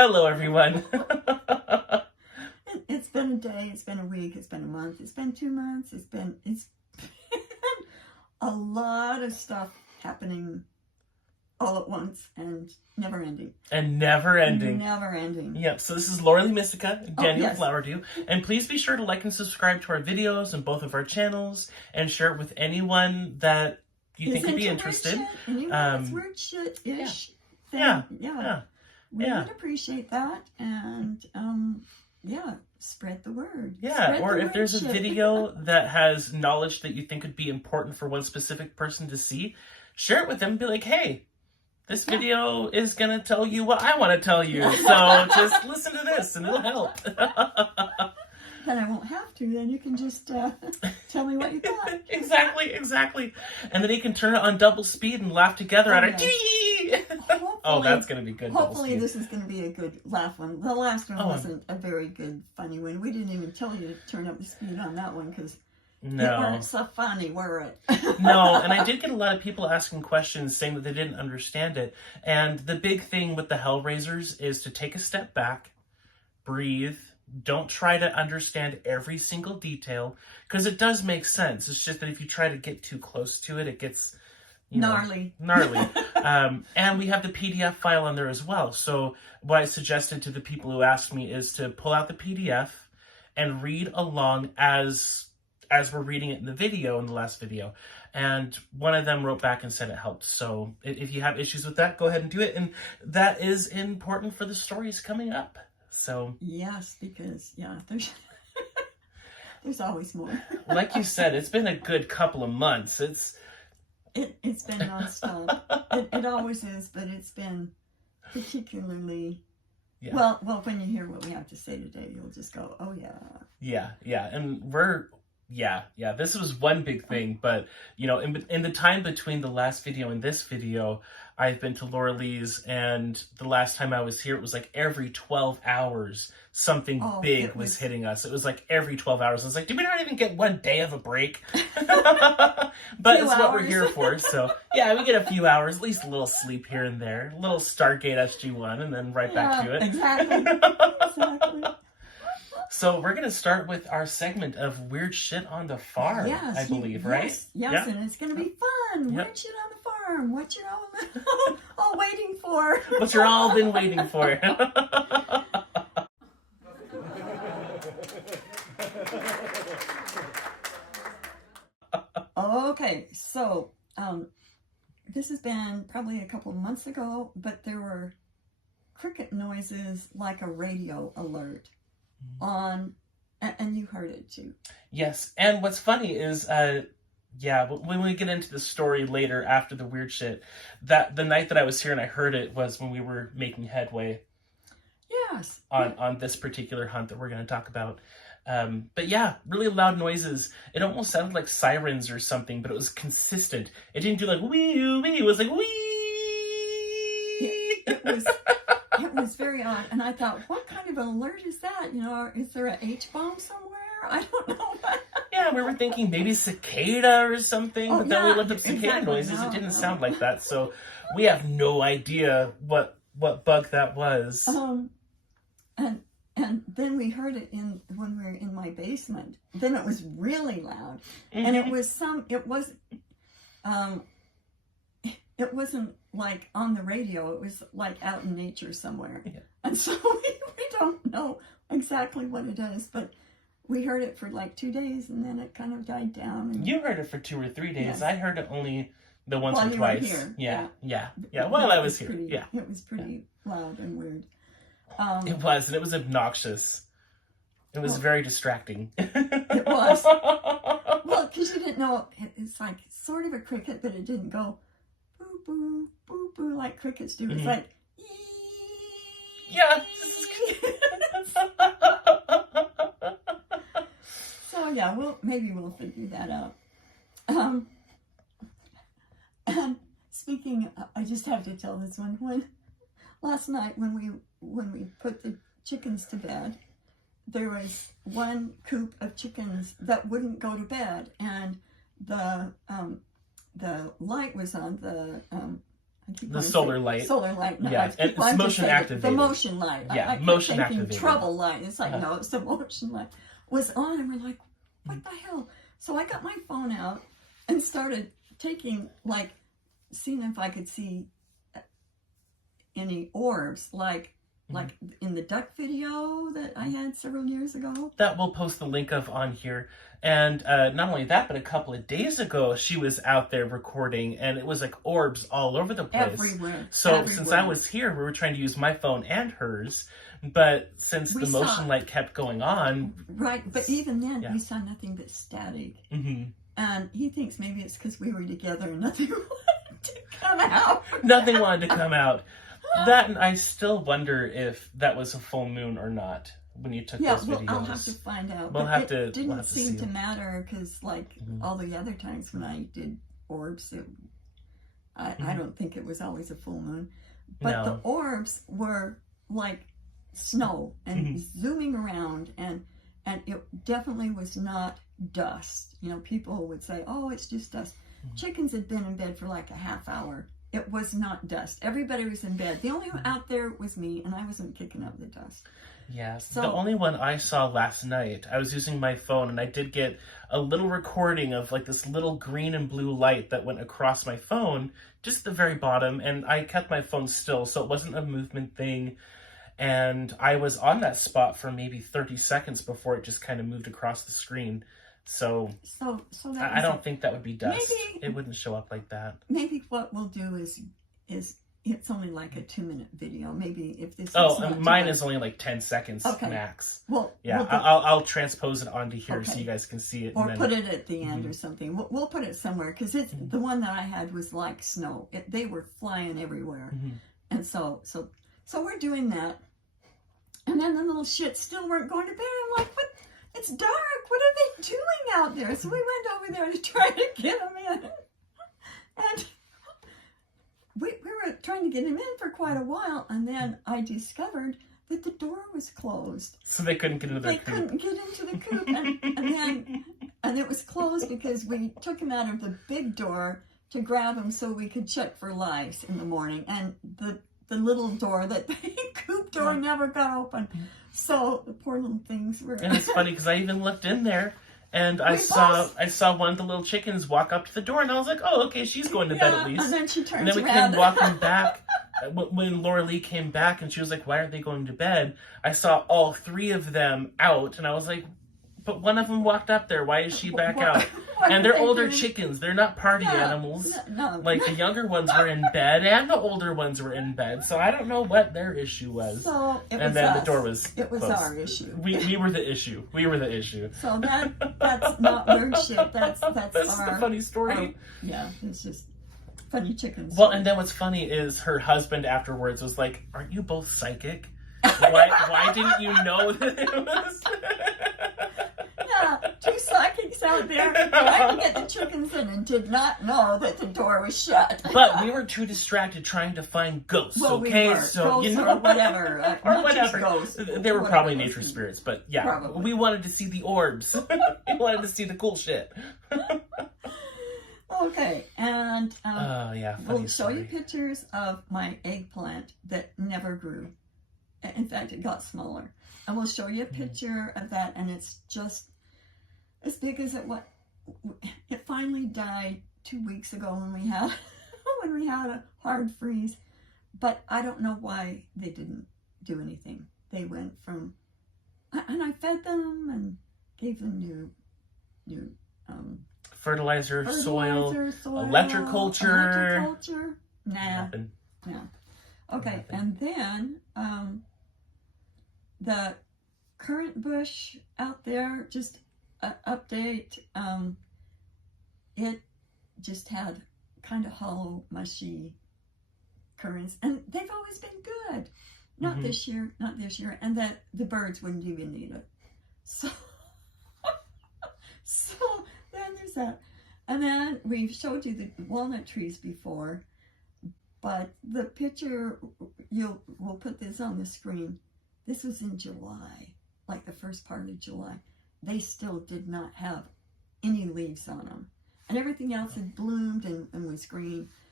Hello, everyone. It's been a day, it's been a week, it's been a month, it's been 2 months, it's been a lot of stuff happening all at once and never ending. And never ending. Never ending. Yep, so this is Laura Lee Mystica and Daniel yes. Flowerdew. And please be sure to like and subscribe to our videos on both of our channels and share it with anyone that you think would be interested. And you know, it's weird shit-ish thing. Yeah. We would appreciate that. And spread the word. Yeah, or if there's a video that has knowledge that you think would be important for one specific person to see, share it with them and be like, hey, this video is going to tell you what I want to tell you. So just listen to this and it'll help. Then I won't have to. Then you can just tell me what you thought. Exactly. And then you can turn it on double speed and laugh together at it. Oh, that's going to be good. Hopefully this is going to be a good laugh one. The last one wasn't a very good funny one. We didn't even tell you to turn up the speed on that one because it weren't so funny, were it? No, and I did get a lot of people asking questions saying that they didn't understand it. And the big thing with the Hellraisers is to take a step back, breathe. Don't try to understand every single detail because it does make sense. It's just that if you try to get too close to it, it gets gnarly. And we have the PDF file on there as well. So what I suggested to the people who asked me is to pull out the PDF and read along as we're reading it in the video, in the last video. And one of them wrote back and said it helped. So if you have issues with that, go ahead and do it. And that is important for the stories coming up. So yes, because there's always more. Like you said, it's been a good couple of months. It's been nonstop. It always is, but it's been particularly well. When you hear what we have to say today, you'll just go, "Oh yeah." Yeah, and this was one big thing. But in the time between the last video and this video, I've been to Laura Lee's, and the last time I was here, it was like every 12 hours something big was hitting us. It was like every 12 hours. I was like, did we not even get one day of a break? But it's what we're here for. So yeah, we get a few hours, at least a little sleep here and there, a little Stargate SG-1, and then right back to it. Exactly. So we're going to start with our segment of Weird Shit on the Farm, I believe, right? Yes, and it's going to be fun. Weird Shit on the Farm. What you're all waiting for. What you're all been waiting for. Okay, so this has been probably a couple of months ago, but there were cricket noises like a radio alert on, and you heard it too. Yes, and what's funny is, when we get into the story later after the weird shit, that the night that I was here and I heard it was when we were making headway. Yes. On this particular hunt that we're going to talk about. But yeah, really loud noises. It almost sounded like sirens or something, but it was consistent. It didn't do like wee wee. It was like wee. It was very odd, and I thought, what kind of an alert is that? Is there an H-bomb somewhere? I don't know. Yeah, we were thinking maybe cicada or something, but then we looked up cicada noises. It didn't sound like that, so we have no idea what bug that was. And then we heard it when we were in my basement. Then it was really loud, and it wasn't like on the radio. It was like out in nature somewhere. Yeah. And so we don't know exactly what it is, but we heard it for like 2 days, and then it kind of died down. And you heard it for 2 or 3 days. Yes. I heard it only the once while or twice. You were here. Yeah. While I was here. It was pretty loud and weird. It was, and it was obnoxious. It was very distracting. It was. Well, because you didn't know, it's like sort of a cricket, but it didn't go boo boo boo boo like crickets do. It's like So yeah, maybe we'll figure that out. And speaking, I just have to tell this one. When last night when we put the chickens to bed, there was one coop of chickens that wouldn't go to bed, and the light was on, the The solar light. Solar light. No, Yeah, and it's motion activated. The motion light. Yeah, I kept motion thinking activated. trouble light. It's like, no, it's the motion light. Was on, and we're like, what the hell? So I got my phone out and started taking, like, seeing if I could see any orbs, like in the duck video that I had several years ago. That we'll post the link of on here. And not only that, but a couple of days ago, she was out there recording, and it was like orbs all over the place. Everywhere. So since I was here, we were trying to use my phone and hers, but since the motion light kept going on... Right, but even then, we saw nothing but static. And he thinks maybe it's because we were together and nothing wanted to come out. Nothing wanted to come out. That, and I still wonder if that was a full moon or not when you took those videos. I'll have to find out. It didn't seem to matter because, like, all the other times when I did orbs, I don't think it was always a full moon. But the orbs were like snow and zooming around, and it definitely was not dust. You know, people would say, oh, it's just dust. Chickens had been in bed for like a half hour. It was not dust. Everybody was in bed. The only one out there was me, and I wasn't kicking up the dust. Yes. So, the only one I saw last night, I was using my phone, and I did get a little recording of like this little green and blue light that went across my phone, just the very bottom, and I kept my phone still, so it wasn't a movement thing. And I was on that spot for maybe 30 seconds before it just kind of moved across the screen. So I don't think that would be dust. Maybe, it wouldn't show up like that. Maybe what we'll do is it's only like a 2-minute video. Maybe if this. Mine is only like 10 seconds max. Well, yeah, I'll transpose it onto here so you guys can see it. Or put it at the end or something. We'll put it somewhere because the one that I had was like snow. They were flying everywhere, and so we're doing that, and then the little shits still weren't going to bed. I'm like, what? It's dark. What are they doing out there? So we went over there to try to get them in. And we were trying to get him in for quite a while. And then I discovered that the door was closed. So they couldn't get into their coop. They couldn't get into the coop. And it was closed because we took him out of the big door to grab him so we could check for lice in the morning. And the little door, that coop door never got open. So the poor little things were. And it's funny because I even looked in there, and I saw one of the little chickens walk up to the door, and I was like, oh, okay, she's going to bed at least. And then she turns around. And then we came walking back. When Laura Lee came back, and she was like, why aren't they going to bed? I saw all 3 of them out, and I was like, but one of them walked up there. Why is she back out? And they're older chickens. They're not party animals. No. Like, the younger ones were in bed, and the older ones were in bed. So I don't know what their issue was. So it was and then us. the door was It was closed. our issue. We were the issue. We were the issue. So that's not weird shit. That's the funny story. It's just funny chickens. Well, and then what's funny is her husband afterwards was like, aren't you both psychic? Why didn't you know that it was... Yeah, 2 psychics out there trying to get the chickens in and did not know that the door was shut. But we were too distracted trying to find ghosts, okay? We were. So, ghosts or whatever. or whatever. Ghosts, they were probably nature spirits, but yeah. Probably. We wanted to see the orbs. We wanted to see the cool shit. Okay, and we'll show you story. pictures of my eggplant that never grew. In fact, it got smaller. And we'll show you a picture of that, and it's just as big as it finally died 2 weeks ago when we had a hard freeze. But I don't know why they didn't do anything. They went from, and I fed them and gave them new fertilizer, soil, electroculture. Nah. Nothing. Yeah. Okay, Nothing. and then the currant bush out there, just update, it just had kind of hollow, mushy currants, and they've always been good. Not this year, and that the birds wouldn't even eat it. So then there's that. And then we've showed you the walnut trees before, but the picture, we'll put this on the screen. This was in July, like the first part of July. They still did not have any leaves on them. And everything else had bloomed and was green.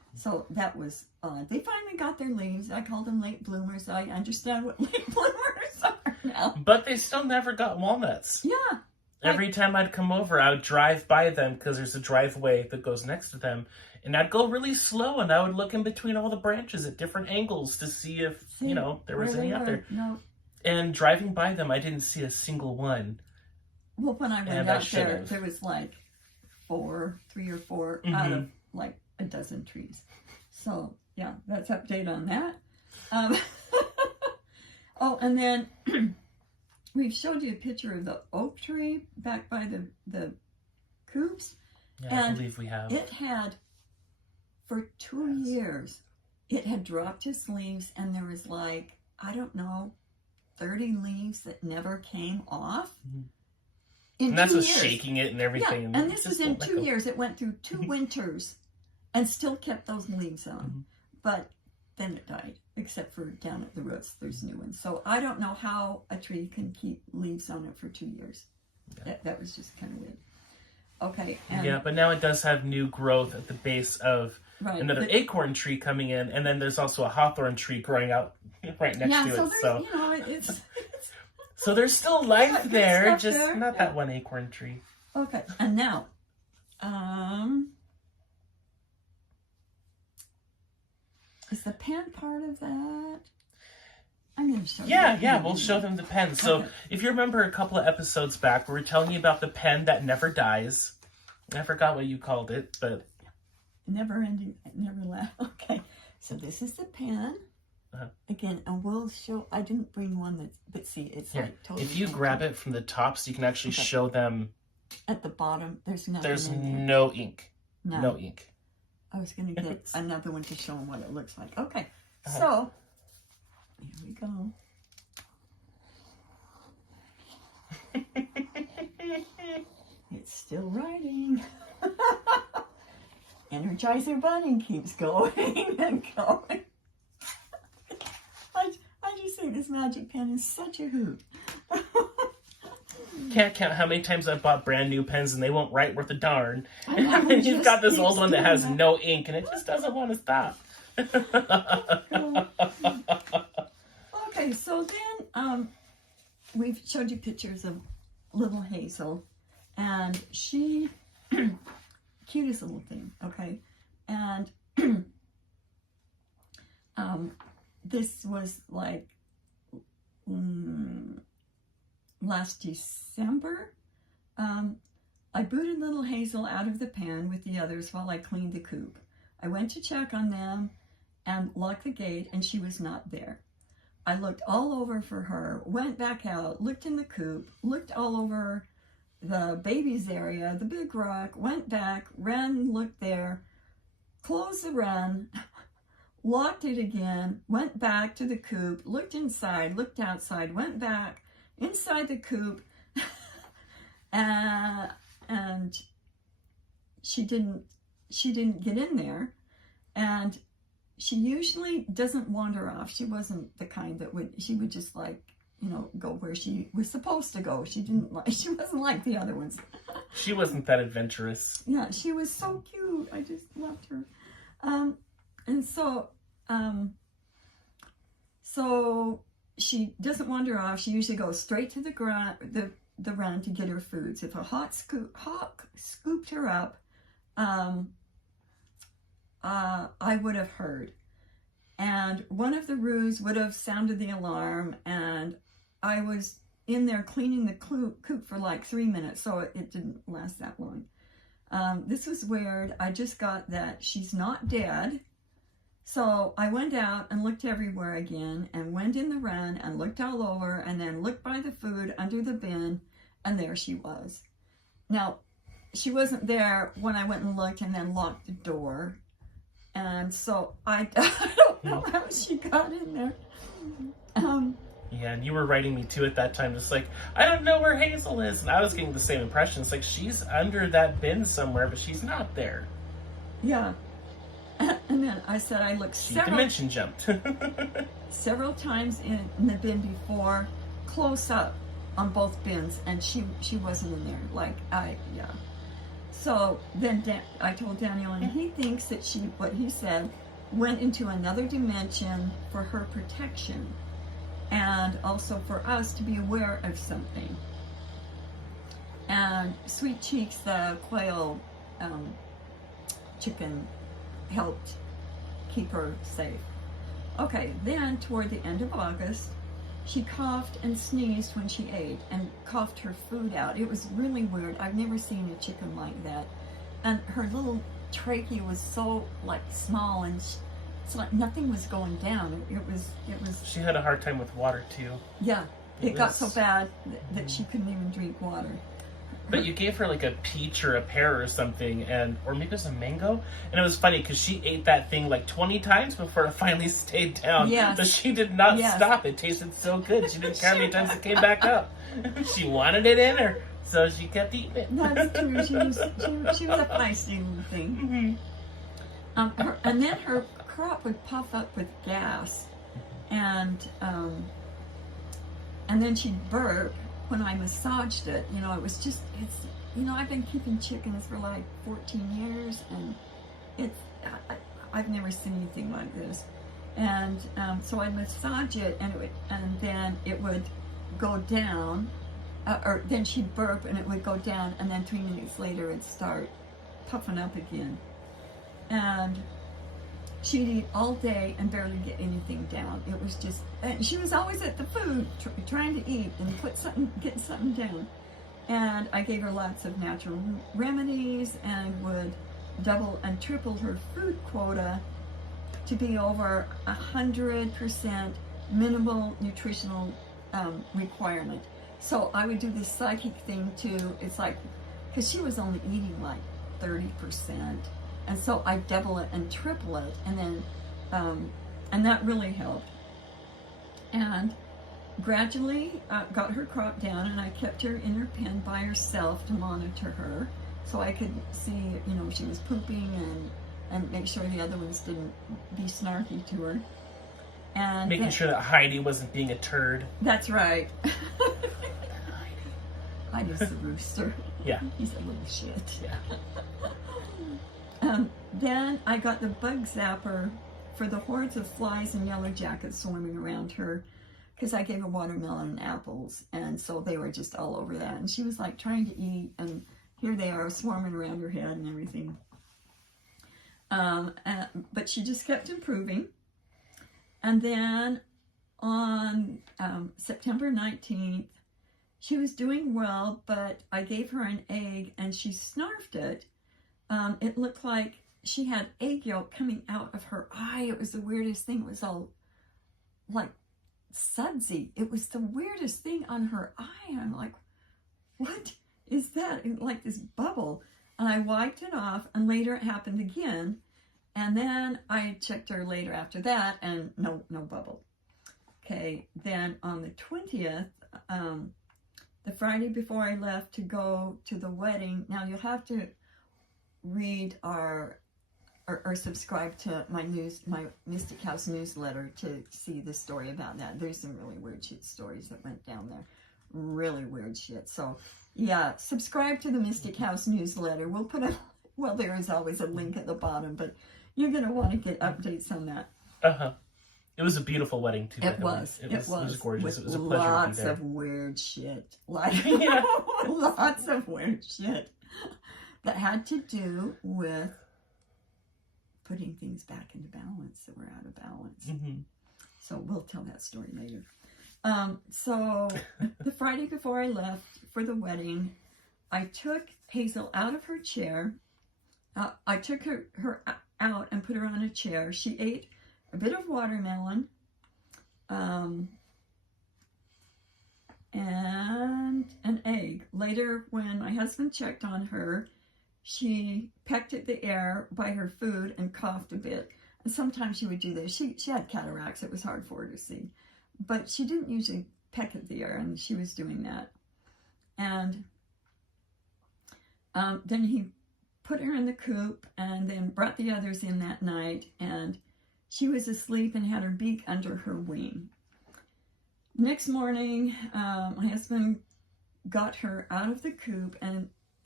So that was odd. They finally got their leaves. I called them late bloomers. I understand what late bloomers are now. But they still never got walnuts. Yeah. Every time I'd come over, I would drive by them because there's a driveway that goes next to them. And I'd go really slow and I would look in between all the branches at different angles to see if, there was any out there. No. And driving by them, I didn't see a single one. Well, when I went out there was like 3 or 4 out of like a dozen trees. So, yeah, that's update on that. Oh, and then we've showed you a picture of the oak tree back by the coops. Yeah, I believe we have. It had, for 2 years, it had dropped its leaves, and there was like, I don't know, 30 leaves that never came off. And that's what's shaking it and everything. Yeah, and this was in 2 years. It went through 2 winters and still kept those leaves on. But then it died, except for down at the roots, there's new ones. So I don't know how a tree can keep leaves on it for 2 years. Yeah. That was just kind of weird. Okay. Yeah, but now it does have new growth at the base of another acorn tree coming in, and then there's also a hawthorn tree growing out right next to it. So it's so there's still life there, just there. Not that one acorn tree. Okay, and now, is the pen part of that? I'm going to show you. Yeah, we'll show them the pen. So if you remember a couple of episodes back, we were telling you about the pen that never dies. I forgot what you called it, but... Never ending, never left. Okay, so this is the pen. Again, and we'll show, I didn't bring one that's, but see, it's like totally... If you grab it from the top so you can actually show them... At the bottom, there's nothing There's in there. no ink. No ink. I was going to get another one to show them what it looks like. Okay, so... Here we go. It's still writing. Energizer Bunny keeps going and going. I just think this Magick Pen is such a hoot. Can't count how many times I've bought brand new pens and they won't write worth a darn. And you've got this old one that has no ink and it just doesn't want to stop. Okay, so then we've showed you pictures of little Hazel, and she, cutest little thing, okay, and this was like last December. I booted little Hazel out of the pen with the others while I cleaned the coop. I went to check on them and locked the gate, and she was not there. I looked all over for her, went back out, looked in the coop, looked all over the baby's area, the big rock, went back, ran, looked there, closed the run, locked it again, went back to the coop, looked inside, looked outside, went back inside the coop, and she didn't get in there, and she usually doesn't wander off. She wasn't the kind that she would just like, go where she was supposed to go. She wasn't like the other ones. She wasn't that adventurous. Yeah, she was so cute. I just loved her. And so she doesn't wander off. She usually goes straight to the run to get her foods. If a hawk scooped her up, I would have heard. And one of the roos would have sounded the alarm, and I was in there cleaning the coop for like 3 minutes, so it didn't last that long. This was weird. I just got that she's not dead. So I went out and looked everywhere again, and went in the run and looked all over, and then looked by the food under the bin, and there she was. Now, she wasn't there when I went and looked and then locked the door. And so I don't know how she got in there. Yeah, and you were writing me too at that time, just like, I don't know where Hazel is. And I was getting the same impression. It's like, she's under that bin somewhere, but she's not there. Yeah. And then I said I looked dimension jumped. several times in the bin before, close up on both bins, and she wasn't in there. So then I told Daniel, and he thinks that what he said, went into another dimension for her protection and also for us to be aware of something. And Sweet Cheeks, the quail chicken, helped keep her safe. Okay, then toward the end of August, she coughed and sneezed when she ate and coughed her food out. It was really weird. I've never seen a chicken like that. And her little trachea was so like small, and it's like nothing was going down. It was. She had a hard time with water too. Yeah, it got so bad that she couldn't even drink water. But you gave her like a peach or a pear or something, or maybe it was a mango. And it was funny because she ate that thing like 20 times before it finally stayed down. Yes. But she did not Yes. stop. It tasted so good. She didn't care how many times it came back up. She wanted it in her, so she kept eating it. That's true. She was a feisty little thing. And then her crop would puff up with gas, and then she'd burp when I massaged it. You know, it was just, I've been keeping chickens for like 14 years, and I've never seen anything like this. And so I'd massage it, and then it would go down, or then she'd burp and it would go down, and then 3 minutes later it'd start puffing up again. And she'd eat all day and barely get anything down. It was just, and she was always at the food, trying to eat and get something down. And I gave her lots of natural remedies and would double and triple her food quota to be over 100% minimal nutritional requirement. So I would do this psychic thing too. It's like, because she was only eating like 30%. And so I double it and triple it, and then, and that really helped. And gradually got her crop down, and I kept her in her pen by herself to monitor her, so I could see, if she was pooping and make sure the other ones didn't be snarky to her. And making sure that Heidi wasn't being a turd. That's right. Heidi's the rooster. Yeah. He's a little shit. Yeah. Then I got the bug zapper for the hordes of flies and yellow jackets swarming around her, because I gave her watermelon and apples, and so they were just all over that. And she was like trying to eat, and here they are swarming around her head and everything. But she just kept improving. And then on September 19th, she was doing well, but I gave her an egg and she snarfed it. It looked like she had egg yolk coming out of her eye. It was the weirdest thing. It was all like sudsy. It was the weirdest thing on her eye. I'm like, what is that? It, like this bubble. And I wiped it off, and later it happened again. And then I checked her later after that, and no bubble. Okay, then on the 20th, the Friday before I left to go to the wedding. Now you'll have to read or subscribe to my Mystic House newsletter to see the story about that. There's some really weird shit stories that went down there. Really weird shit. So yeah, subscribe to the Mystic House newsletter. We'll put there is always a link at the bottom, but you're going to want to get updates on that. It was a beautiful wedding too. It was gorgeous. It was a pleasure to be lots there. of weird shit. Like, Yeah. lots of weird shit that had to do with putting things back into balance that were out of balance. Mm-hmm. So we'll tell that story later. So the Friday before I left for the wedding, I took Hazel out of her chair. I took her out and put her on a chair. She ate a bit of watermelon, and an egg. Later, when my husband checked on her, she pecked at the air by her food and coughed a bit. And sometimes she would do this. She had cataracts. It was hard for her to see. But she didn't usually peck at the air, and she was doing that. And then he put her in the coop and then brought the others in that night, and she was asleep and had her beak under her wing. Next morning, my husband got her out of the coop, and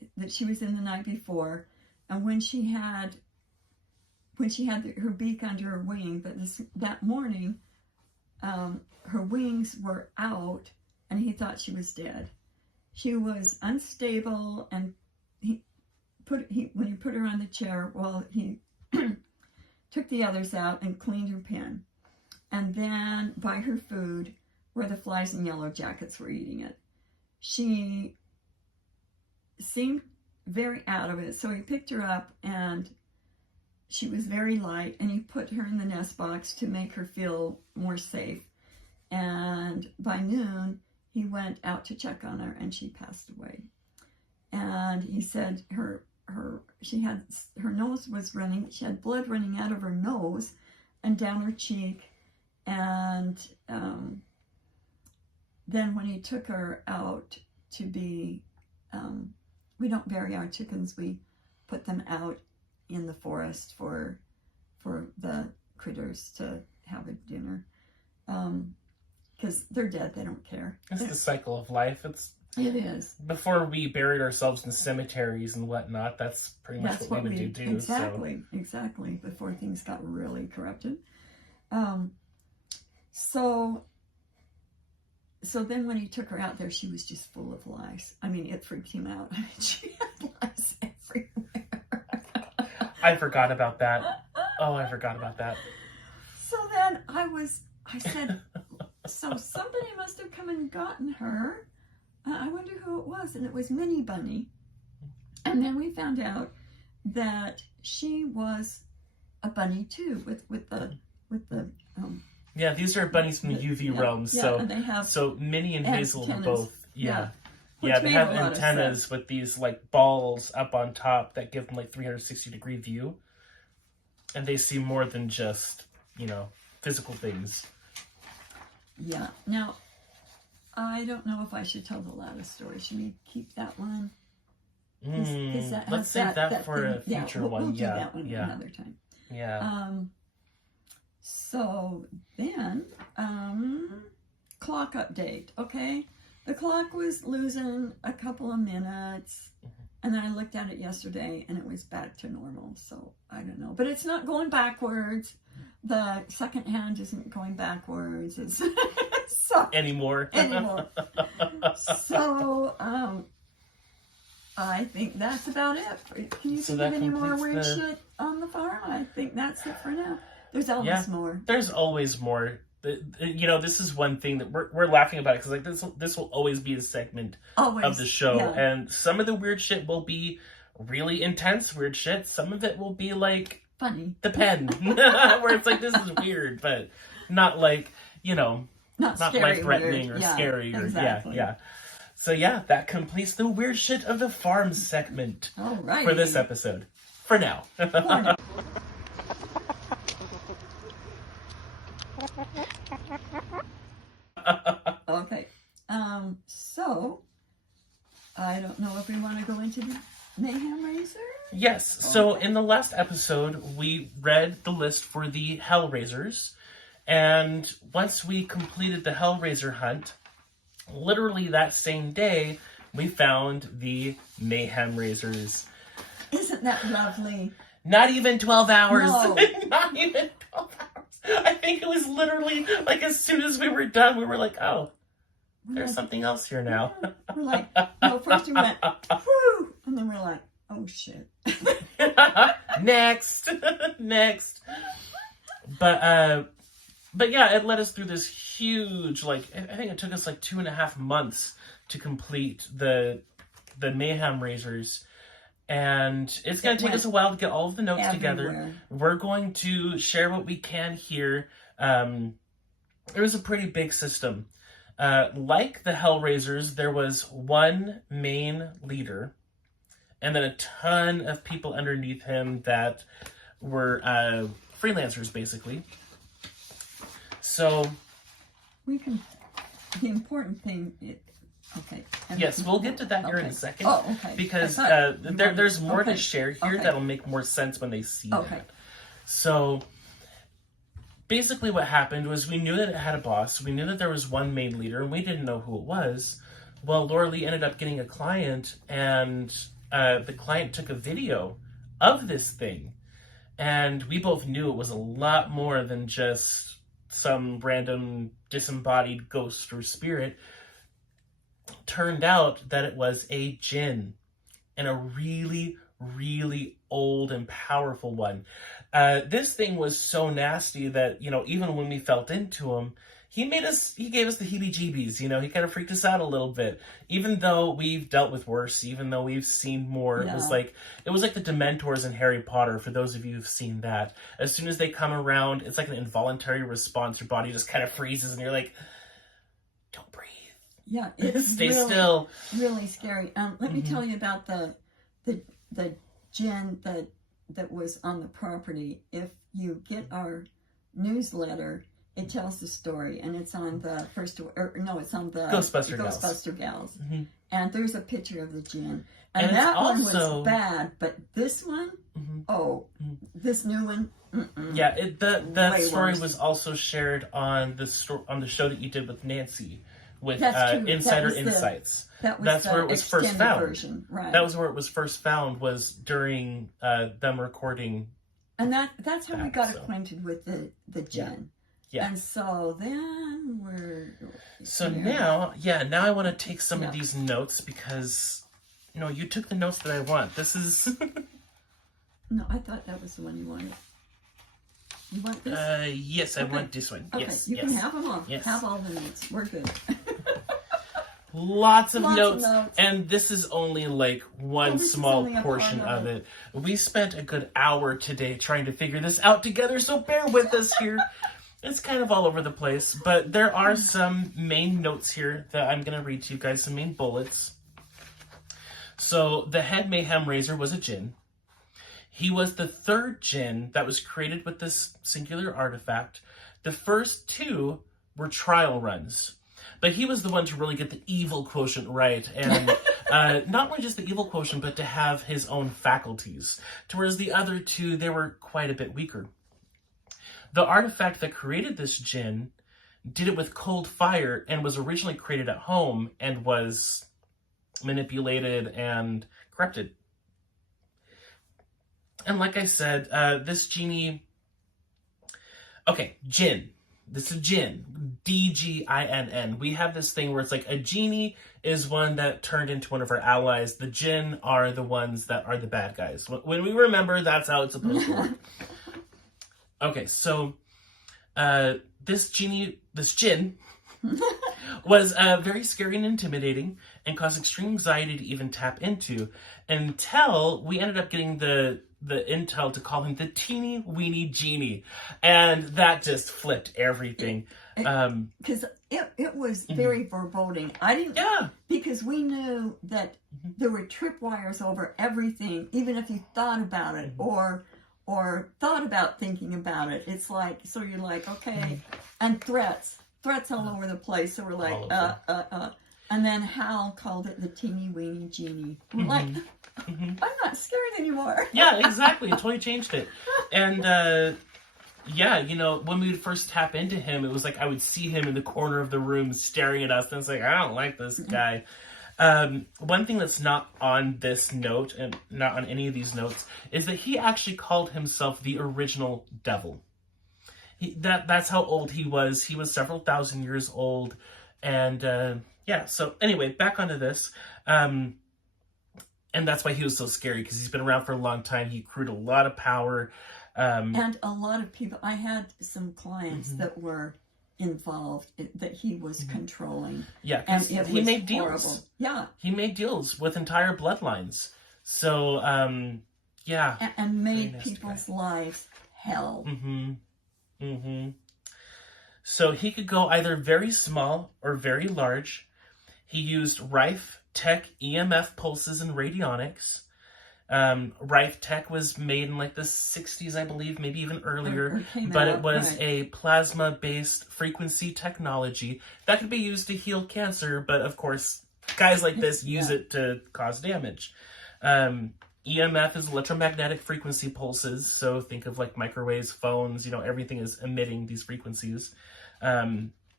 that she was in the night before, and when she had her beak under her wing, but that morning, her wings were out, and he thought she was dead. She was unstable, and when he put her on the chair, well, he took the others out and cleaned her pen. And then by her food, where the flies and yellow jackets were eating it, she seemed very out of it. So he picked her up, and she was very light, and he put her in the nest box to make her feel more safe. And by noon, he went out to check on her, and she passed away. And he said her nose was running. She had blood running out of her nose and down her cheek. And then when he took her out to be, we don't bury our chickens. We put them out in the forest for the critters to have a dinner. Because they're dead, they don't care. It's the cycle of life. It is. Before we buried ourselves in cemeteries and whatnot, that's pretty much what we would do. Exactly. Before things got really corrupted. So then when he took her out there, she was just full of lice. I mean, it freaked him out. She had lice everywhere. I forgot about that. Oh, I forgot about that. So then I said, so somebody must have come and gotten her. I wonder who it was. And it was Minnie Bunny. And then we found out that she was a bunny too, with the yeah, these are bunnies from the UV realms. Yeah, so Minnie and Hazel antennas. are both, yeah, they made have a lot of antennas sense. with these like balls up on top that give them like 360-degree view, and they see more than just, physical things. Yeah. Now, I don't know if I should tell the loudest story. Should we keep that one? Let's save that for a future one. We'll do that one another time. Yeah. So then, clock update, okay? The clock was losing a couple of minutes, and then I looked at it yesterday, and it was back to normal, so I don't know. But it's not going backwards. The second hand isn't going backwards. It's Anymore. So, I think that's about it. Can you think of any more weird shit on the farm? I think that's it for now. There's always more. There's always more. This is one thing that we're laughing about it because like this will always be a segment of the show, and some of the weird shit will be really intense weird shit. Some of it will be like funny. The pen, where it's like this is weird, but not like not life threatening or scary or exactly. yeah. So that completes the weird shit of the farm segment for this episode. For now. Okay. So I don't know if we want to go into the Mayhem Raiser? Yes. So in the last episode, we read the list for the Hellraisers. And once we completed the Hellraiser hunt, literally that same day, we found the Mayhem Raisers. Isn't that lovely? Not even 12 hours. No. Not even 12 hours. I think it was literally like as soon as we were done, we were like, oh, there's something else here now. We're like, no, first we went, whoo, and then we're like, oh shit. Next. But yeah, it led us through this huge, I think it took us 2.5 months to complete the Mayhem Raisers. And it's going to take us a while to get all of the notes together. We're going to share what we can here. It was a pretty big system. Like the Hellraisers, there was one main leader, and then a ton of people underneath him that were freelancers, basically. So the important thing is, okay. Yes, we'll get to that here in a second. Oh, okay. Because there's more to share here that'll make more sense when they see that. So basically what happened was we knew that it had a boss. We knew that there was one main leader, and we didn't know who it was. Well, Laura Lee ended up getting a client, and the client took a video of this thing, and we both knew it was a lot more than just some random disembodied ghost or spirit. Turned out that it was a Djinn, and a really, really old and powerful one. This thing was so nasty that, even when we felt into him, he gave us the heebie-jeebies, he kind of freaked us out a little bit. Even though we've dealt with worse, even though we've seen more, Yeah. it was like the Dementors in Harry Potter, for those of you who've seen that. As soon as they come around, it's like an involuntary response. Your body just kind of freezes, and you're like, don't breathe. Yeah, it's Stay really, still. really scary. Let me tell you about the Djinn that was on the property. If you get our newsletter, it tells the story, and it's on the it's on the Ghostbuster Gals. Mm-hmm. And there's a picture of the Djinn. And that one also was bad, but this one, this new one, yeah, that story worse. was also shared on the show that you did with Nancy, with That's true. Insider That was Insights. That's where it was first found. Version. Right. That was where it was first found, was during them recording. And that's how we got acquainted with the Djinn. Yeah. And so then now I want to take some of these notes, because you took the notes that I want. This is No, I thought that was the one you wanted. You want this? Yes, I want this one. Okay, Yes, you yes. can have them all. Yes. Have all the notes. We're good. Lots of Lots notes, of notes. and this is only like one small portion of it. We spent a good hour today trying to figure this out together, so bear with us here. It's kind of all over the place, but there are some main notes here that I'm going to read to you guys, some main bullets. So, the head Mayhem Raiser was a Djinn. He was the third Djinn that was created with this singular artifact. The first two were trial runs. But he was the one to really get the evil quotient right, and not only just the evil quotient, but to have his own faculties. Whereas the other two, they were quite a bit weaker. The artifact that created this Djinn did it with cold fire, and was originally created at home, and was manipulated and corrupted. And like I said, this genie... Okay, Djinn. This is Djinn. D-G-I-N-N. We have this thing where it's like a genie is one that turned into one of our allies. The Djinn are the ones that are the bad guys. When we remember, that's how it's supposed to work. Okay, so this Djinn was very scary and intimidating, and caused extreme anxiety to even tap into, until we ended up getting the intel to call him the teeny weeny genie, and that just flipped everything. Because it was very foreboding. I didn't, because we knew that there were tripwires over everything, even if you thought about it or thought about thinking about it. It's like, so you're like, okay, and threats all over the place. So we're like, and then Hal called it the teeny weeny genie. We're like, I'm not scared anymore. Yeah, exactly. It totally changed it. And when we would first tap into him, it was like I would see him in the corner of the room staring at us, and it's like, I don't like this guy. One thing that's not on this note, and not on any of these notes, is that he actually called himself the original devil. That's how old he was. He was several thousand years old. And so anyway, back onto this. And that's why he was so scary, because he's been around for a long time. He accrued a lot of power. And a lot of people, I had some clients that were involved, that he was controlling. Yeah, because he made deals. Horrible. Yeah. He made deals with entire bloodlines. So, And made people's lives hell. So he could go either very small or very large. He used Rife Tech EMF pulses and radionics. Rife Tech was made in like the 60s, I believe, maybe even earlier. It was a plasma-based frequency technology that could be used to heal cancer, but of course, guys like this use it to cause damage. EMF is electromagnetic frequency pulses, so think of like microwaves, phones, everything is emitting these frequencies.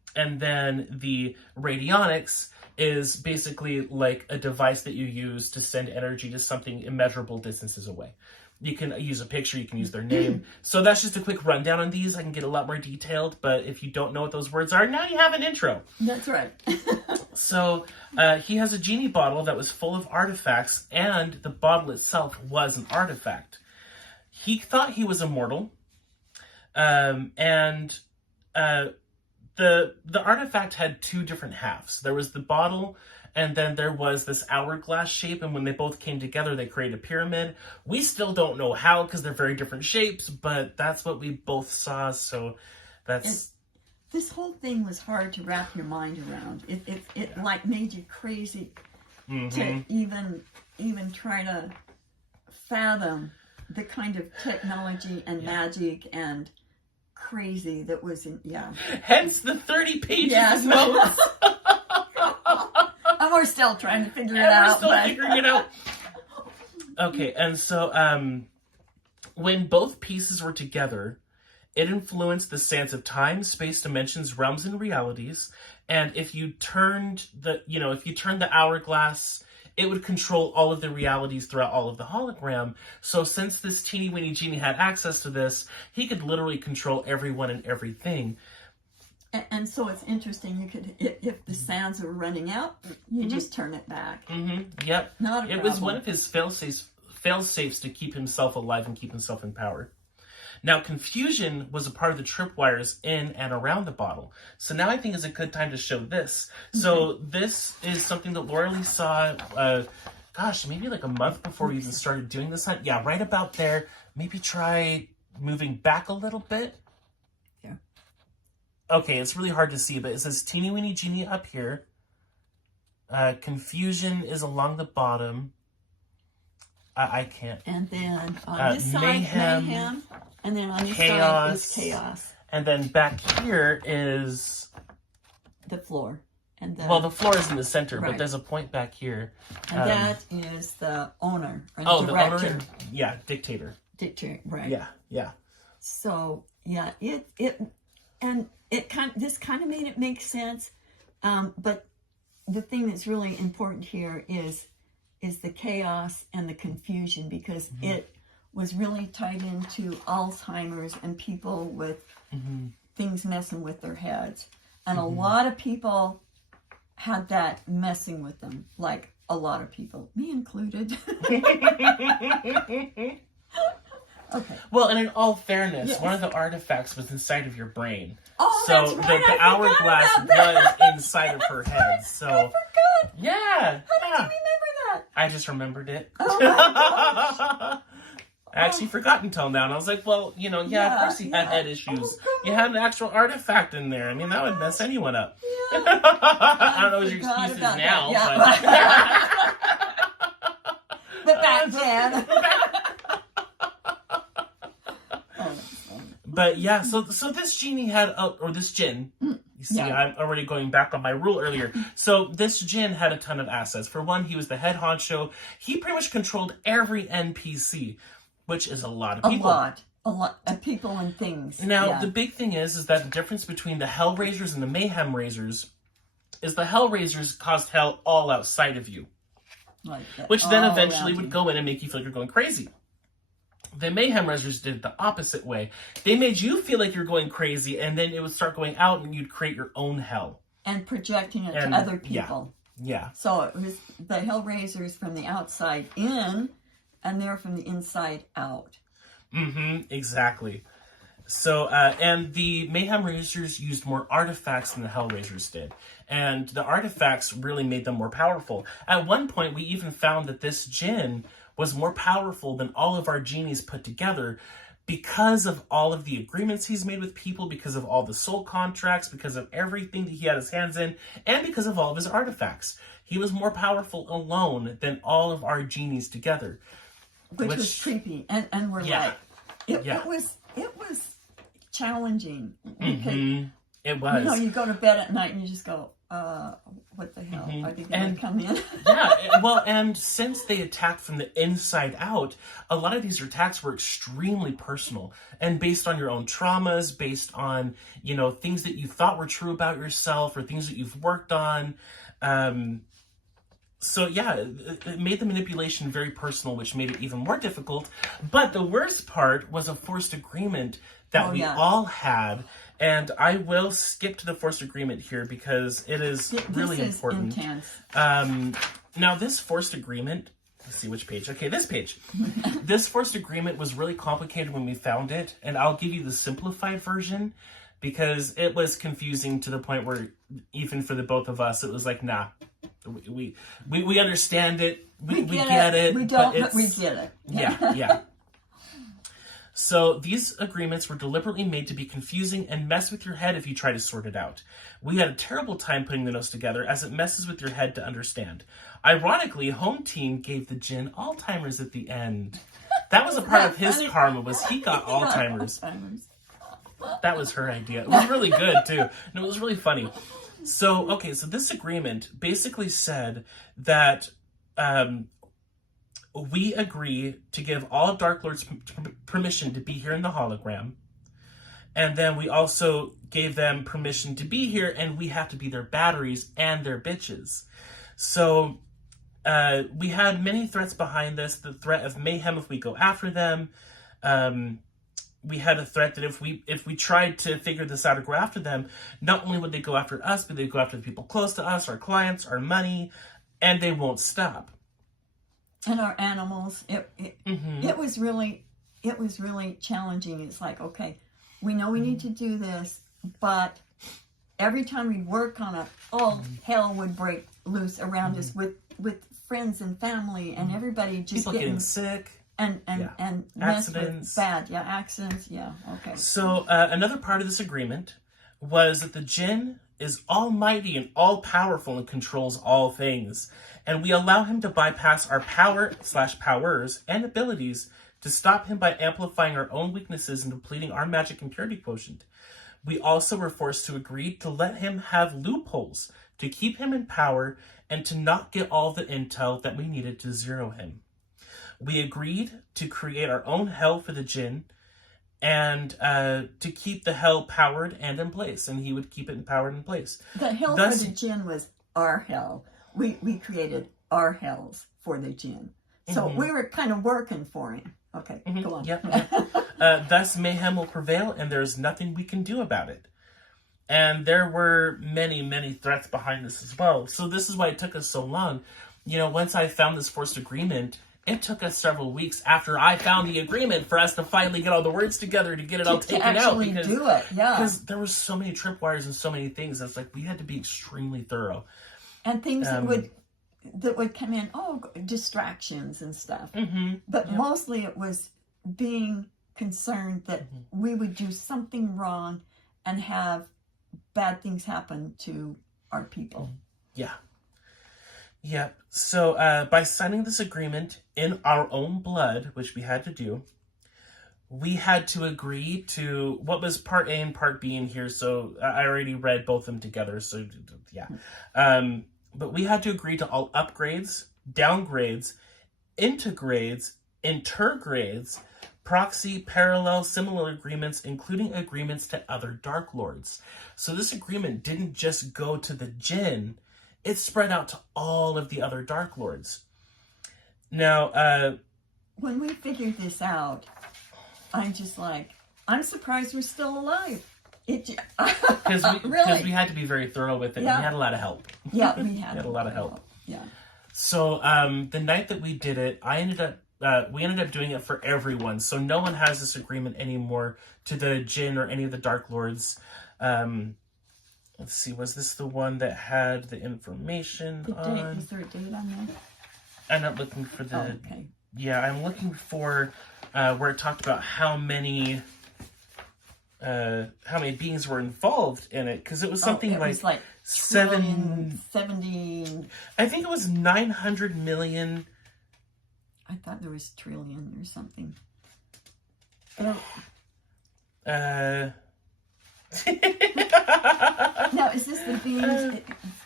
And then the radionics is basically like a device that you use to send energy to something immeasurable distances away. You can use a picture, you can use their name. So that's just a quick rundown on these. I can get a lot more detailed, but if you don't know what those words are, now you have an intro. That's right. So he has a genie bottle that was full of artifacts, and the bottle itself was an artifact. He thought he was immortal, and the artifact had two different halves. There was the bottle, and then there was this hourglass shape, and when they both came together, they created a pyramid. We still don't know how, because they're very different shapes, but that's what we both saw, so that's... This whole thing was hard to wrap your mind around. It like made you crazy to even try to fathom the kind of technology and magic and crazy that was in, Hence the 30 pages yes. of notes. And we're still trying to figure it out. Figuring it out. Okay, and so when both pieces were together, it influenced the sands of time, space, dimensions, realms, and realities. And if you turned the hourglass, it would control all of the realities throughout all of the hologram. So since this teeny weeny genie had access to this, he could literally control everyone and everything. And so it's interesting. You could, if the sands are running out, you just turn it back. Yep. Not a problem. It was one of his fail-safes to keep himself alive and keep himself in power. Now, confusion was a part of the tripwires in and around the bottle. So now I think is a good time to show this. So this is something that Laura Lee saw, maybe like a month before we even started doing this hunt. Yeah, right about there. Maybe try moving back a little bit. Yeah. Okay, it's really hard to see, but it says teeny weeny genie up here. Confusion is along the bottom. I can't. And then on this side, mayhem. And then on this chaos, side is chaos. And then back here is... the floor. And the floor is in the center, right. But there's a point back here. And that is the owner, or the director. The owner, dictator. Dictator, right. Yeah. So, this kind of made it make sense. But the thing that's really important here is the chaos and the confusion, because it was really tied into Alzheimer's and people with things messing with their heads. And a lot of people had that messing with them, like a lot of people, me included. Okay. Well, and in all fairness, one of the artifacts was inside of your brain. Oh, so that's right. the hourglass was inside of her head. So I forgot. Yeah. How did you remember that? I just remembered it. Oh my gosh. I actually forgot until now, and I was like, well, of course he had head issues. You had an actual artifact in there. I mean, that would mess anyone up. Yeah. I don't know what your excuse is now, but back then. But yeah, so this genie had, or this djinn, you see, I'm already going back on my rule earlier. So this djinn had a ton of assets. For one, he was the head honcho. He pretty much controlled every NPC, which is a lot of people. A lot of people and things. Now, the big thing is that the difference between the Hellraisers and the Mayhem Raisers is the Hellraisers caused hell all outside of you. Which then eventually would go in and make you feel like you're going crazy. The Mayhem Raisers did it the opposite way. They made you feel like you're going crazy, and then it would start going out, and you'd create your own hell. And projecting it to other people. Yeah. So it was the Hellraisers from the outside in, and they're from the inside out. Exactly. So, and the Mayhem Raisers used more artifacts than the Hellraisers did. And the artifacts really made them more powerful. At one point, we even found that this djinn was more powerful than all of our genies put together because of all of the agreements he's made with people, because of all the soul contracts, because of everything that he had his hands in, and because of all of his artifacts. He was more powerful alone than all of our genies together. Which was creepy. And we're like, it was challenging. It was. You go to bed at night and you just go, what the hell? Mhm. Are they going to come in? Yeah, well, and since they attacked from the inside out, a lot of these attacks were extremely personal and based on your own traumas, based on, you know, things that you thought were true about yourself or things that you've worked on. So yeah, it made the manipulation very personal, which made it even more difficult. But the worst part was a forced agreement that we all had. And I will skip to the forced agreement here because it is really important. Intense. Now this forced agreement, let's see which page. Okay, this page. This forced agreement was really complicated when we found it. And I'll give you the simplified version because it was confusing to the point where even for the both of us, it was like, nah, we understand it. We get it. We don't, but we get it. Yeah. So these agreements were deliberately made to be confusing and mess with your head if you try to sort it out. We had a terrible time putting the notes together as it messes with your head to understand. Ironically, Home Team gave the Djinn Alzheimer's at the end. That was a part of his karma, was he got Alzheimer's. That was her idea. It was really good too. And it was really funny. So this agreement basically said that we agree to give all Dark Lords permission to be here in the hologram. And then we also gave them permission to be here, and we have to be their batteries and their bitches. So we had many threats behind this. The threat of mayhem if we go after them. We had a threat that if we tried to figure this out or go after them, not only would they go after us, but they'd go after the people close to us, our clients, our money, and they won't stop. And our animals. It was really challenging. It's like, okay, we know we need to do this, but every time we'd work on it, all hell would break loose around us with friends and family and everybody just people getting sick. And accidents. Bad, accidents, okay. So another part of this agreement was that the Djinn is almighty and all-powerful and controls all things. And we allow him to bypass our power/powers and abilities to stop him by amplifying our own weaknesses and depleting our magic impurity quotient. We also were forced to agree to let him have loopholes to keep him in power and to not get all the intel that we needed to zero him. We agreed to create our own hell for the Djinn and to keep the hell powered and in place, and he would keep it powered and in place. The hell for the Djinn was our hell. We created our hells for the Djinn. So we were kind of working for him. Okay, go on. Yep. Thus mayhem will prevail, and there's nothing we can do about it. And there were many, many threats behind this as well. So this is why it took us so long. You know, once I found this forced agreement, it took us several weeks after I found the agreement for us to finally get all the words together to get it all taken out. Because there were so many tripwires and so many things. It's like we had to be extremely thorough. And things that would come in, distractions and stuff. But mostly it was being concerned that we would do something wrong and have bad things happen to our people. Yeah. So by signing this agreement in our own blood, which we had to do, we had to agree to what was part A and part B in here. So I already read both of them together. So yeah. But we had to agree to all upgrades, downgrades, integrades, intergrades, proxy, parallel, similar agreements, including agreements to other Dark Lords. So this agreement didn't just go to the Djinn. It spread out to all of the other Dark Lords. Now, when we figured this out, I'm just like, I'm surprised we're still alive. Because we had to be very thorough with it. We had a lot of help. Yeah, we had a lot of help. Yeah. So the night that we did it, we ended up doing it for everyone. So no one has this agreement anymore to the Djinn or any of the Dark Lords. Let's see, was this the one that had the information on? Is there a date on there? I'm not looking for the... okay. Yeah, I'm looking for where it talked about how many beings were involved in it. Because it was something it was like 70... I think it was 900 million... I thought there was trillion or something. Now, is this the beings?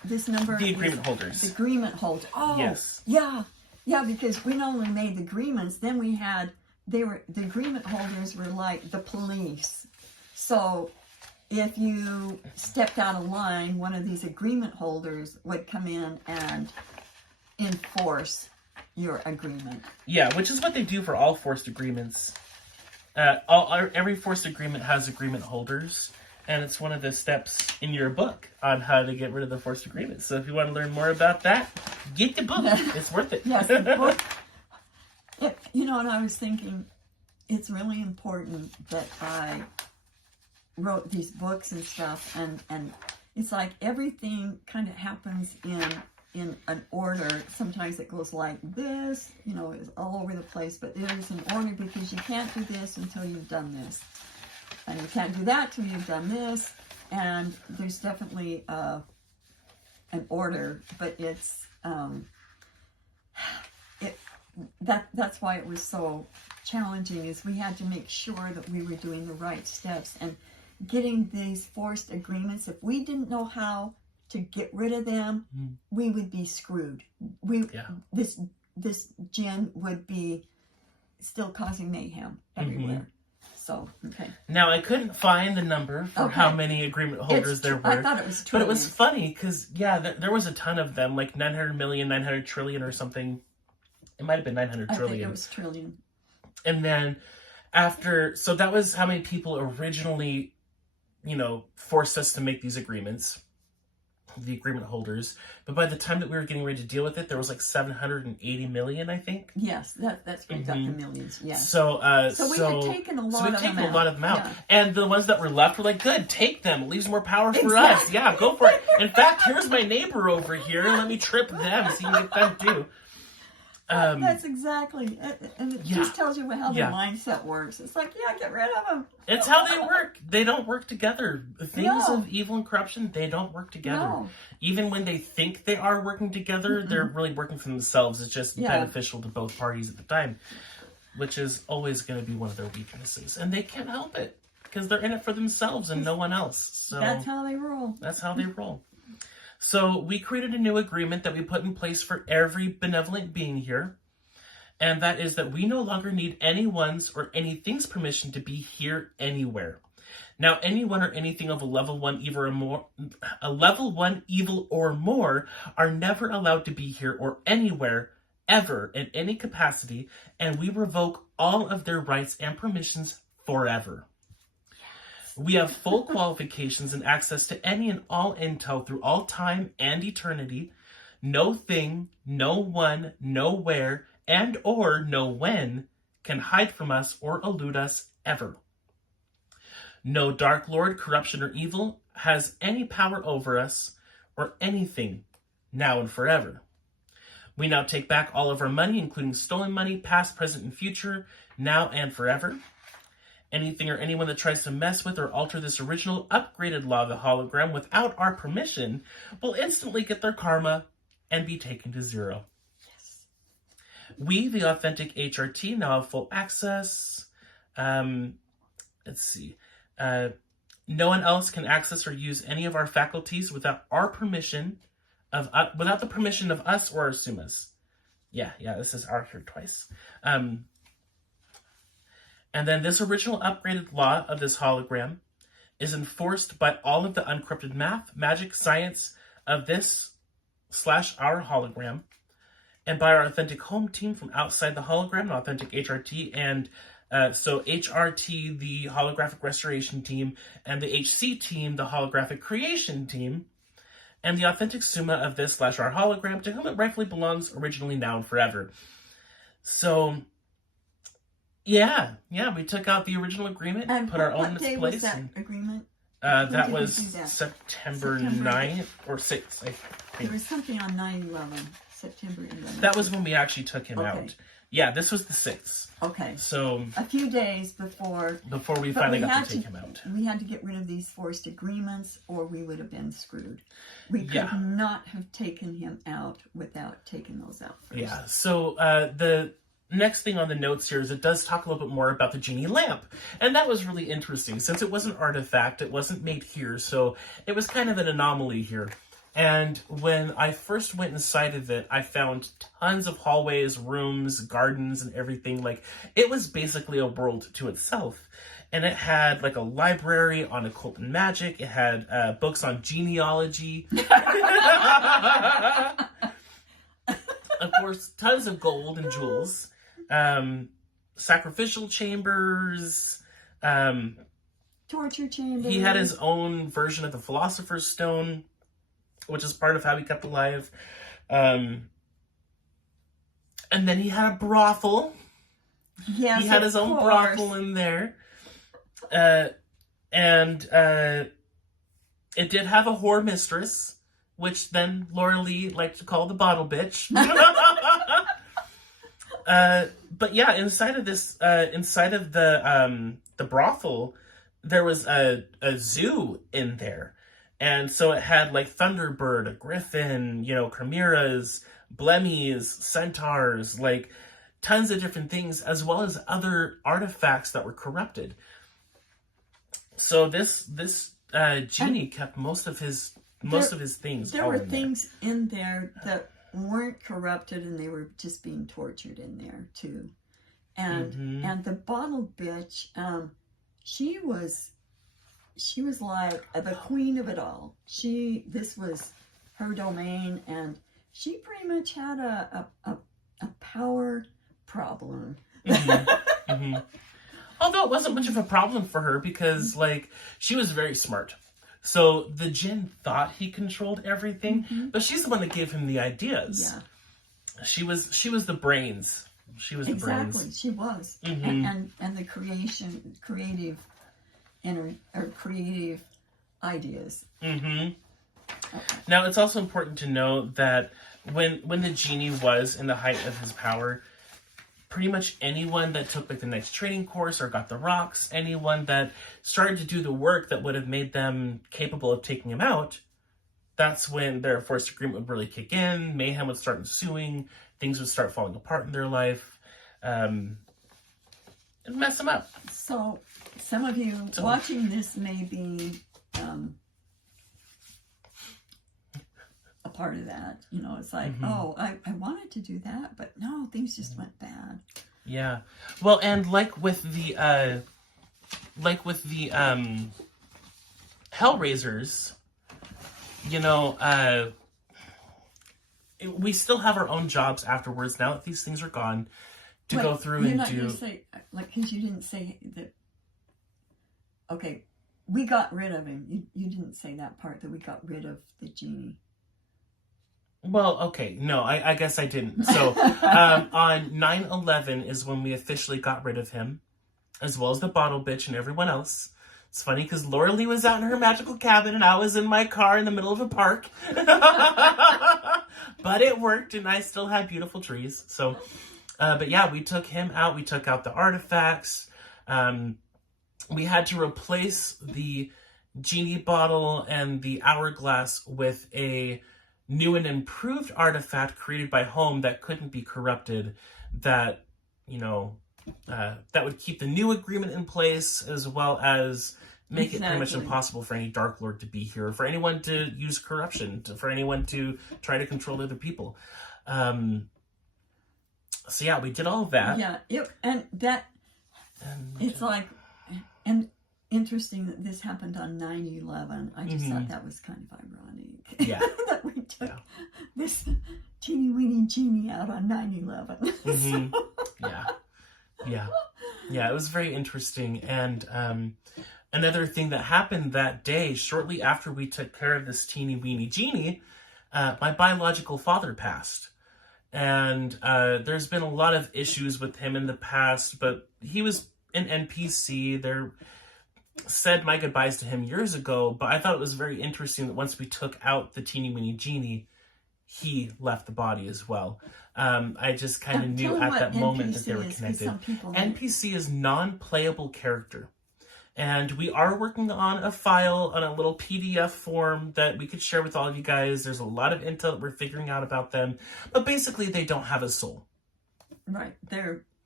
this number? The agreement holders. The agreement holders. Oh, yes. Yeah. Yeah, because we not only made the agreements, then the agreement holders were like the police. So if you stepped out of line, one of these agreement holders would come in and enforce your agreement. Yeah, which is what they do for all forced agreements. Every forced agreement has agreement holders, and it's one of the steps in your book on how to get rid of the forced agreements. So if you want to learn more about that, get the book. It's worth it. Yes, the book. And I was thinking, it's really important that I wrote these books and stuff, and it's like everything kind of happens in an order. Sometimes it goes like this, it's all over the place, but there's an order because you can't do this until you've done this, and you can't do that till you've done this, and there's definitely an order, but it's that's why it was so challenging, is we had to make sure that we were doing the right steps and getting these forced agreements. If we didn't know how to get rid of them, we would be screwed. This Djinn would be still causing mayhem everywhere. So, okay. Now, I couldn't find the number for how many agreement holders there were. I thought it was 20. But it was funny because, there was a ton of them, like 900 million, 900 trillion or something. It might have been 900 trillion. I think it was trillion. And then so that was how many people originally, forced us to make these agreements, the agreement holders. But by the time that we were getting ready to deal with it, there was like 780 million, I think. Yes, that's picked up the millions. Yes. So we had taken a lot of them out. Yeah. And the ones that were left were like, good, take them. It leaves more power for us. Yeah, go for it. In fact, here's my neighbor over here. Let me trip them so you can get them too. That's exactly, and it just tells you how the mindset works. It's like, get rid of them. It's how they work. They don't work together. Things of evil and corruption, they don't work together. No. Even when they think they are working together, they're really working for themselves. It's just beneficial to both parties at the time, which is always going to be one of their weaknesses. And they can't help it because they're in it for themselves and no one else. So that's how they roll. That's how they roll. So we created a new agreement that we put in place for every benevolent being here. And that is that we no longer need anyone's or anything's permission to be here anywhere. Now, anyone or anything of a level 1 evil or more are never allowed to be here or anywhere, ever, in any capacity, and we revoke all of their rights and permissions forever. We have full qualifications and access to any and all intel through all time and eternity. No thing, no one, nowhere, and or no when can hide from us or elude us ever. No dark lord, corruption, or evil has any power over us or anything now and forever. We now take back all of our money, including stolen money, past, present, and future, now and forever. Anything or anyone that tries to mess with or alter this original upgraded law of the hologram without our permission will instantly get their karma and be taken to zero. Yes. We, the authentic HRT, now have full access. No one else can access or use any of our faculties without our permission, without the permission of us or our sumas. Yeah, this is our here twice. And then this original upgraded law of this hologram is enforced by all of the uncorrupted math, magic, science of this / our hologram, and by our authentic home team from outside the hologram, authentic HRT, and so HRT, the holographic restoration team, and the HC team, the holographic creation team, and the authentic summa of this / our hologram, to whom it rightfully belongs, originally, now, and forever. So... Yeah, we took out the original agreement, and put our own in its place. place. Was that agreement? That was September 9th or 6th, I think. There was something on 9/11, September 11th. That was when we actually took him out. Yeah, this was the 6th. Okay. So a few days before we finally got to take him out. We had to get rid of these forced agreements or we would have been screwed. We could not have taken him out without taking those out first. Yeah, so the next thing on the notes here is it does talk a little bit more about the genie lamp. And that was really interesting. Since it was an artifact, it wasn't made here, so it was kind of an anomaly here. And when I first went inside of it, I found tons of hallways, rooms, gardens, and everything. Like, it was basically a world to itself. And it had, like, a library on occult and magic. It had books on Genie-ology. Of course, tons of gold and jewels. Sacrificial chambers. Torture chambers. He had his own version of the Philosopher's Stone, which is part of how he kept alive. And then he had a brothel. Yes, he had his own brothel in there. And it did have a whore mistress, which then Laura Lee liked to call the bottle bitch. But yeah, inside of the brothel, there was a zoo in there. And so it had like Thunderbird, a griffin, chimeras, blemmies, centaurs, like tons of different things, as well as other artifacts that were corrupted. So this genie kept most of his things. There were things in there that weren't corrupted, and they were just being tortured in there too. And the bottle bitch, she was like the queen of it all. This was her domain, and she pretty much had a power problem. Although it wasn't much of a problem for her, because like she was very smart. So the Djinn thought he controlled everything, but she's the one that gave him the ideas. Yeah. She was the brains. She was the brains. Exactly, she was. And the creative ideas. Okay. Now, it's also important to know that when the genie was in the height of his power, pretty much anyone that took like the next training course or got the rocks, anyone that started to do the work that would have made them capable of taking him out, that's when their forced agreement would really kick in. Mayhem would start ensuing. Things would start falling apart in their life. And mess them up. So some of you watching this may be a part of that. It's like, oh, I wanted to do that, but no, things just went bad. Yeah. Well, and like with the Hellraisers, we still have our own jobs afterwards now that these things are gone to go through and do. You're not say, like, because you didn't say that. Okay, we got rid of him. You didn't say that part, that we got rid of the genie. Well, okay, no, I guess I didn't. So on 9/11 is when we officially got rid of him, as well as the bottle bitch and everyone else. It's funny because Laura Lee was out in her magical cabin and I was in my car in the middle of a park. But it worked, and I still had beautiful trees. So, but yeah, we took him out. We took out the artifacts. We had to replace the Genie Bottle and the Hourglass with a new and improved artifact created by Home that couldn't be corrupted, that would keep the new agreement in place, as well as make it pretty much impossible for any Dark Lord to be here, for anyone to use corruption, for anyone to try to control other people. So yeah, we did all of that. Yeah, it's like, and interesting that this happened on 9/11. I just thought that was kind of ironic. Yeah. That we took this teeny weeny genie out on 9/11. Yeah, it was very interesting. And another thing that happened that day, shortly after we took care of this teeny weeny genie, my biological father passed. And there's been a lot of issues with him in the past, but he was an NPC. There said my goodbyes to him years ago, but I thought it was very interesting that once we took out the teeny weeny genie, he left the body as well. I just kind of knew at that moment that they were connected. NPC is non-playable character. And we are working on a file, on a little PDF form that we could share with all of you guys. There's a lot of intel that we're figuring out about them. But basically, they don't have a soul. Right. They're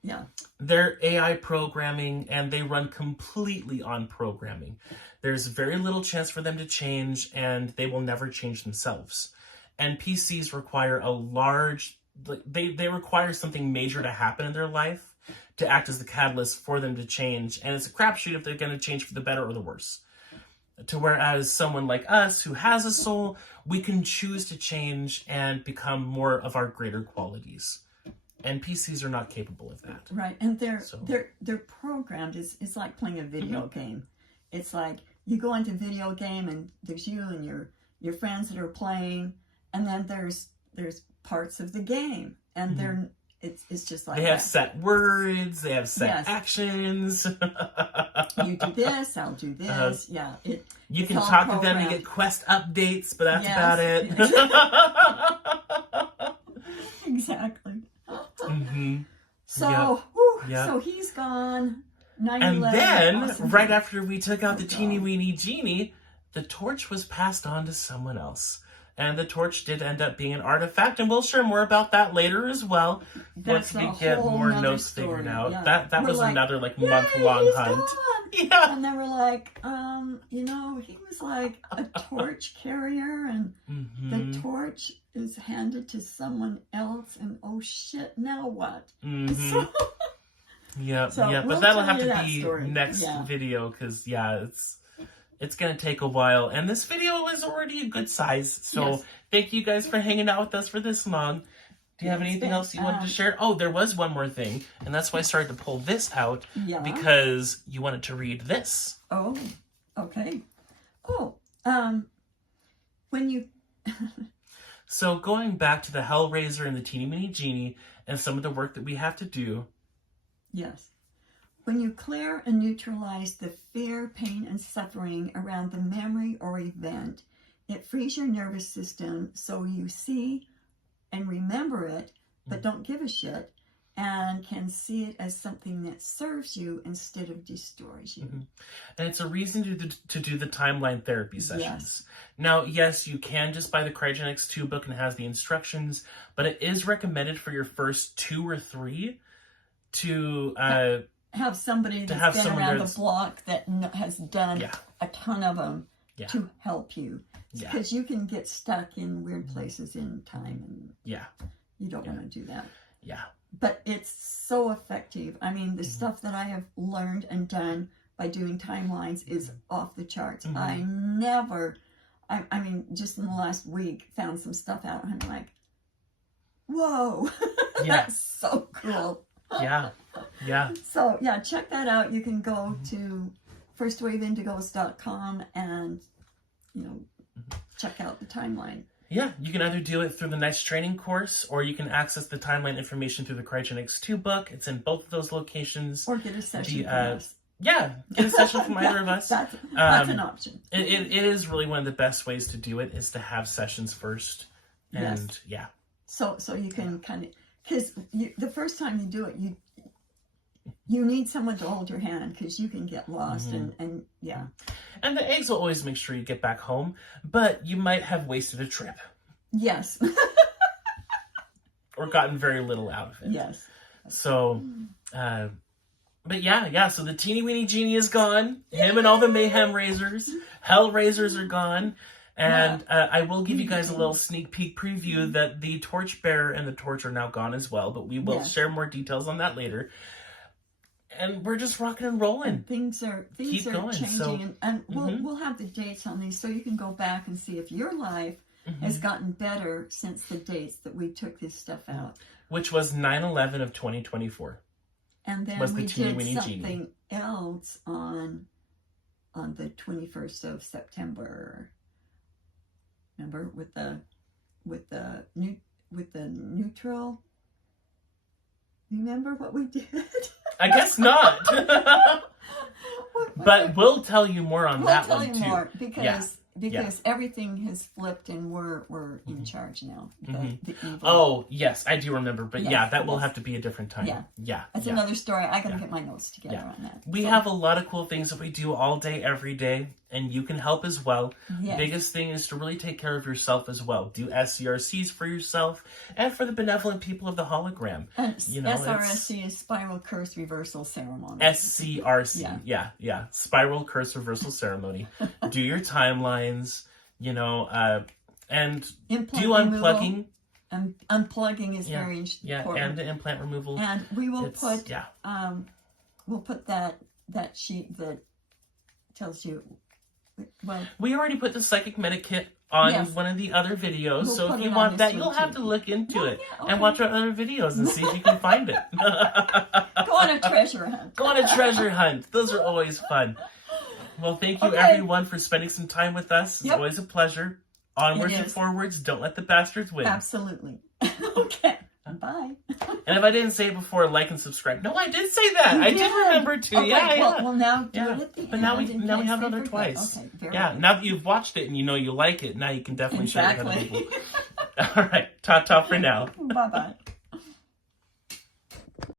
Yeah. They're AI programming, and they run completely on programming. There's very little chance for them to change, and they will never change themselves. And PCs require a large... They require something major to happen in their life to act as the catalyst for them to change. And it's a crapshoot if they're going to change for the better or the worse. To whereas someone like us who has a soul, we can choose to change and become more of our greater qualities. And PCs are not capable of that. Right, and they're programmed. It's like playing a video game. It's like you go into a video game and there's you and your friends that are playing, and then there's parts of the game, and it's just like they have set words, they have set actions. You do this, I'll do this. You can talk to them and get quest updates, but that's about it. Exactly. Mm-hmm. So, so he's gone. 9/11. And then, right after we took out the teeny weeny genie, the torch was passed on to someone else. And the torch did end up being an artifact, and we'll share more about that later as well. Once we get more notes figured out. Yeah. That was like, another month-long hunt. Gone. Yeah. And they were like, he was like a torch carrier, and the torch is handed to someone else, and oh shit, now what? So, but that'll have to be next video, because it's going to take a while. And this video is already a good size. So thank you guys for hanging out with us for this long. Do you have anything else you wanted to share? Oh, there was one more thing. And that's why I started to pull this out. Yeah. Because you wanted to read this. Oh, okay. Oh, when you... So going back to the Hellraiser and the Teeny Weeny Genie and some of the work that we have to do. Yes. When you clear and neutralize the fear, pain, and suffering around the memory or event, it frees your nervous system so you see and remember it, but don't give a shit, and can see it as something that serves you instead of destroys you. And it's a reason to do the timeline therapy sessions. Yes. Now, yes, you can just buy the Cryogenics 2 book, and it has the instructions, but it is recommended for your first 2 or 3 to... have somebody that's been around the block that has done a ton of them to help you. Because you can get stuck in weird places in time, and you don't want to do that. Yeah. But it's so effective. I mean, the stuff that I have learned and done by doing timelines is off the charts. I mean, just in the last week, found some stuff out, and I'm like, whoa, that's so cool. Yeah. So, check that out. You can go to firstwaveindigos.com and, check out the timeline. Yeah, you can either do it through the Nice Training course, or you can access the timeline information through the Cryogenics 2 book. It's in both of those locations. Or get a session from us. Yeah, get a session from either of us. That's an option. It is really one of the best ways to do it, is to have sessions first. And, So you can kind of... Because the first time you do it, you need someone to hold your hand, because you can get lost and And the eggs will always make sure you get back home, but you might have wasted a trip. Yes. Or gotten very little out of it. Yes. So, but so the Teeny Weeny Genie is gone. Him and all the Mayhem Raisers. Hell Raisers are gone. And I will give you guys a little sneak peek preview that the Torchbearer and the Torch are now gone as well, but we will share more details on that later. And we're just rocking and rolling. And things are changing, and we'll have the dates on these, so you can go back and see if your life has gotten better since the dates that we took this stuff out. Which was 9/11 of 2024. And then we did something else on the 21st of September. Remember, with the neutral. Remember what we did? I guess not. But we'll tell you more on that one too. We'll tell you more, because everything has flipped, and we're in charge now. The evil. Oh yes, I do remember. But that will have to be a different time. That's another story. I gotta get my notes together on that. We have a lot of cool things that we do all day, every day, and you can help as well. Yes. Biggest thing is to really take care of yourself as well. Do SCRCs for yourself and for the benevolent people of the hologram. And You know, SRSC is Spiral Curse Reversal Ceremony. SCRC, yeah. Spiral Curse Reversal Ceremony. Do your timelines, you know, and Implant do unplugging. Unplugging is very important. Yeah, and implant removal. And we will we'll put that sheet that tells you. Well, we already put the psychic medic kit on one of the other videos, so if you want that, you'll have to look into it and watch our other videos and see if you can find it. Go on a treasure hunt. Go on a treasure hunt. Those are always fun. Well, thank you everyone for spending some time with us. It's always a pleasure. Onwards and forwards. Don't let the bastards win. Absolutely. Okay. Bye. And if I didn't say it before, like and subscribe. No, I did say that. I did remember to. Okay, well, now do it at the But end. now we have it on there twice. Okay, very good. Now that you've watched it and you know you like it, now you can definitely share it with other people. All right. Ta-ta for now. Bye-bye.